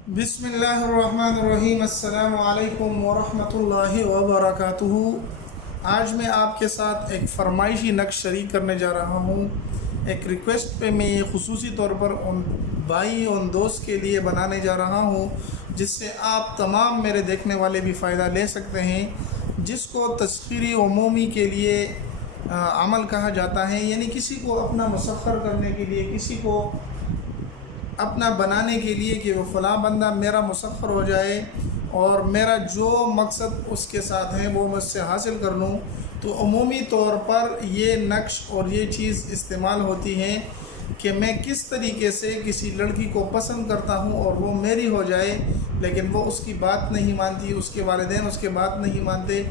बिस्मिल्लाहिर्रहमानिर्रहीम। अस्सलामु अलैकुम वरहमतुल्लाहि वबरकातुहू। आज मैं आपके साथ एक फरमाइशी नक्श शरीक करने जा रहा हूँ। एक रिक्वेस्ट पे मैं ये खुसूसी तौर पर उन भाई उन दोस्त के लिए बनाने जा रहा हूँ जिससे आप तमाम मेरे देखने वाले भी फ़ायदा ले सकते हैं, जिसको तस्खीरी उमूमी के लिए अमल कहा जाता है। यानी किसी को अपना मुसख्खर करने के लिए, किसी को अपना बनाने के लिए कि वो फ़लाँ बंदा मेरा मुसख्खर हो जाए और मेरा जो मकसद उसके साथ है वो मुझसे हासिल कर लूँ। तो अमूमी तौर पर ये नक्श और ये चीज़ इस्तेमाल होती है कि मैं किस तरीके से किसी लड़की को पसंद करता हूँ और वो मेरी हो जाए, लेकिन वो उसकी बात नहीं मानती, उसके वालिदैन उसके बात नहीं मानते,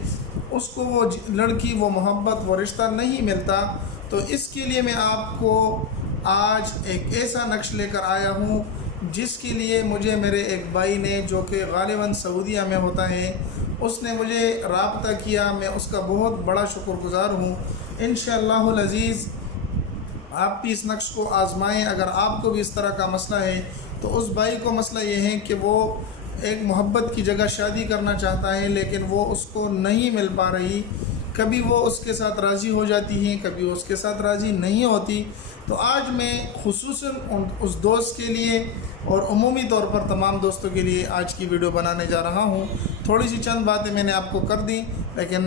उसको वो लड़की, वो मोहब्बत, वो रिश्ता नहीं मिलता। तो इसके लिए मैं आपको आज एक ऐसा नक्श लेकर आया हूँ जिसके लिए मुझे मेरे एक भाई ने, जो कि गालिबन सऊदीया में होता है, उसने मुझे राब्ता किया। मैं उसका बहुत बड़ा शुक्रगुज़ार हूँ। इंशाअल्लाहुल अज़ीज़ आप भी इस नक्श को आज़माएँ। अगर आपको भी इस तरह का मसला है तो उस भाई को मसला ये है कि वो एक मोहब्बत की जगह शादी करना चाहता है लेकिन वो उसको नहीं मिल पा रही। कभी वो उसके साथ राज़ी हो जाती हैं, कभी वो उसके साथ राज़ी नहीं होती। तो आज मैं खुसूसन उस दोस्त के लिए और उमूमी तौर पर तमाम दोस्तों के लिए आज की वीडियो बनाने जा रहा हूँ। थोड़ी सी चंद बातें मैंने आपको कर दी, लेकिन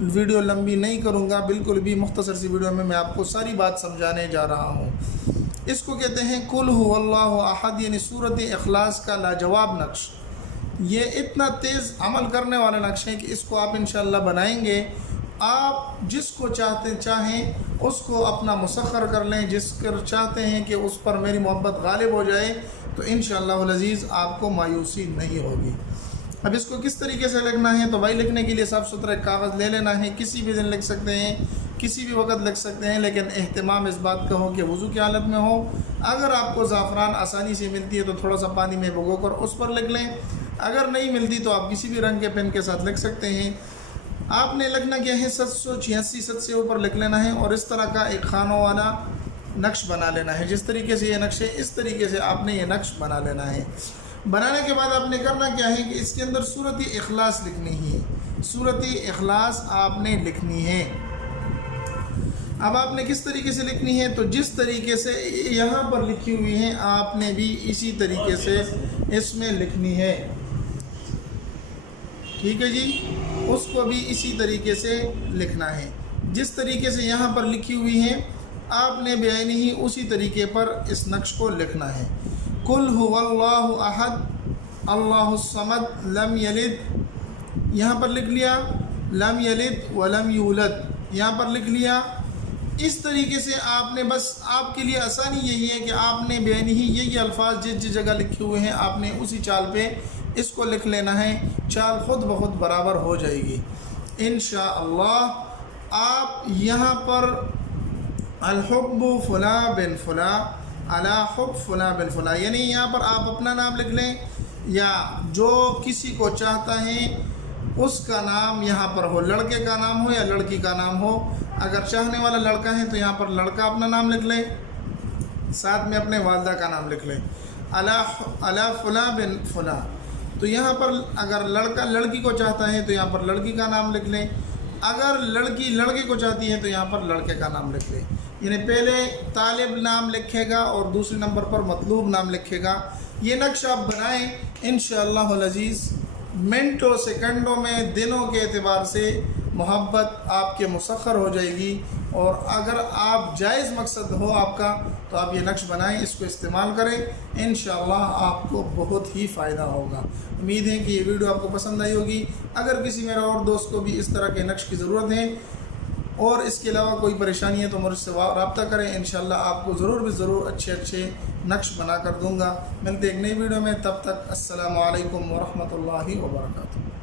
वीडियो लंबी नहीं करूँगा, बिल्कुल भी मुख्तसर सी वीडियो में मैं आपको सारी बात समझाने जा रहा हूँ। इसको कहते हैं कुल हुवल्लाहु अहद, यानी सूरत इखलास का लाजवाब नक्श। ये इतना तेज़ अमल करने वाला नक्श है कि इसको आप इंशाअल्लाह बनाएंगे। आप जिसको चाहें उसको अपना मुसख्खर कर लें, जिसको चाहते हैं कि उस पर मेरी मोहब्बत गालिब हो जाए, तो इंशाअल्लाहुल अज़ीज़ आपको मायूसी नहीं होगी। अब इसको किस तरीके से लिखना है, तो भाई लिखने के लिए साफ़ सुथरा कागज़ ले लेना है। किसी भी दिन लिख सकते हैं, किसी भी वक्त लिख सकते हैं, लेकिन एहतमाम इस बात का हो कि वज़ू की हालत में हो। अगर आपको ज़ाफ़रान आसानी से मिलती है तो थोड़ा सा पानी में भिगो कर उस पर लिख लें। अगर नहीं मिलती तो आप किसी भी रंग के पेन के साथ लिख सकते हैं। आपने लिखना क्या है, 786 सत से ऊपर लिख लेना है और इस तरह का एक खानों वाला नक्श बना लेना है। जिस तरीके से ये नक्श है इस तरीके से आपने ये नक्श बना लेना है। बनाने के बाद आपने करना क्या है कि इसके अंदर सूरत इखलास लिखनी है। सूरत इखलास आपने लिखनी है। अब आपने किस तरीके से लिखनी है, तो जिस तरीके से यहाँ पर लिखी हुई है आपने भी इसी तरीके से इसमें लिखनी है। ठीक है जी, उसको भी इसी तरीके से लिखना है। जिस तरीके से यहाँ पर लिखी हुई है आपने बेआईनी ही उसी तरीके पर इस नक्श को लिखना है। कुल हुवल्लाहु अहद अल्लाहुस समद लम यलिद, यहाँ पर लिख लिया, लम यलिद वलम यूलद, यहाँ पर लिख लिया। इस तरीके से आपने, बस आपके लिए आसानी यही है कि आपने बेआईनी ही यही अल्फाज जिस जगह लिखे हुए हैं आपने उसी चाल पे इसको लिख लेना है। चाल खुद ब खुद बराबर हो जाएगी इंशाअल्लाह। आप यहाँ पर अल-हुब्बु फुला बिन फुला अला हुब फुला बिन फुला, यानी यहाँ पर आप अपना नाम लिख लें या जो किसी को चाहता है उसका नाम यहाँ पर हो, लड़के का नाम हो या लड़की का नाम हो। अगर चाहने वाला लड़का है तो यहाँ पर लड़का अपना नाम लिख ले, साथ में अपने वालदा का नाम लिख ले, अला फुला बिन फुला। तो यहाँ पर अगर लड़का लड़की को चाहता है तो यहाँ पर लड़की का नाम लिख लें। अगर लड़की लड़के को चाहती है तो यहाँ पर लड़के का नाम लिख लें। यानी पहले तालिब नाम लिखेगा और दूसरे नंबर पर मतलूब नाम लिखेगा। ये नक्श आप बनाएं इंशाअल्लाहुल अज़ीज़, मिनटों सेकंडों में, दिनों के एतबार से मोहब्बत आपके मुसख्खर हो जाएगी। और अगर आप जायज़ मकसद हो आपका तो आप ये नक्श बनाएं, इसको इस्तेमाल करें, इंशाअल्लाह आपको बहुत ही फ़ायदा होगा। उम्मीद है कि ये वीडियो आपको पसंद आई होगी। अगर किसी मेरा और दोस्त को भी इस तरह के नक्श की ज़रूरत है और इसके अलावा कोई परेशानी है तो मुझसे रब्ता करें। इंशाअल्लाह आपको ज़रूर भी ज़रूर अच्छे नक्श बना कर दूँगा। मिलते एक नई वीडियो में, तब तक अस्सलामु अलैकुम वरहमतुल्लाहि वबरकातुहू।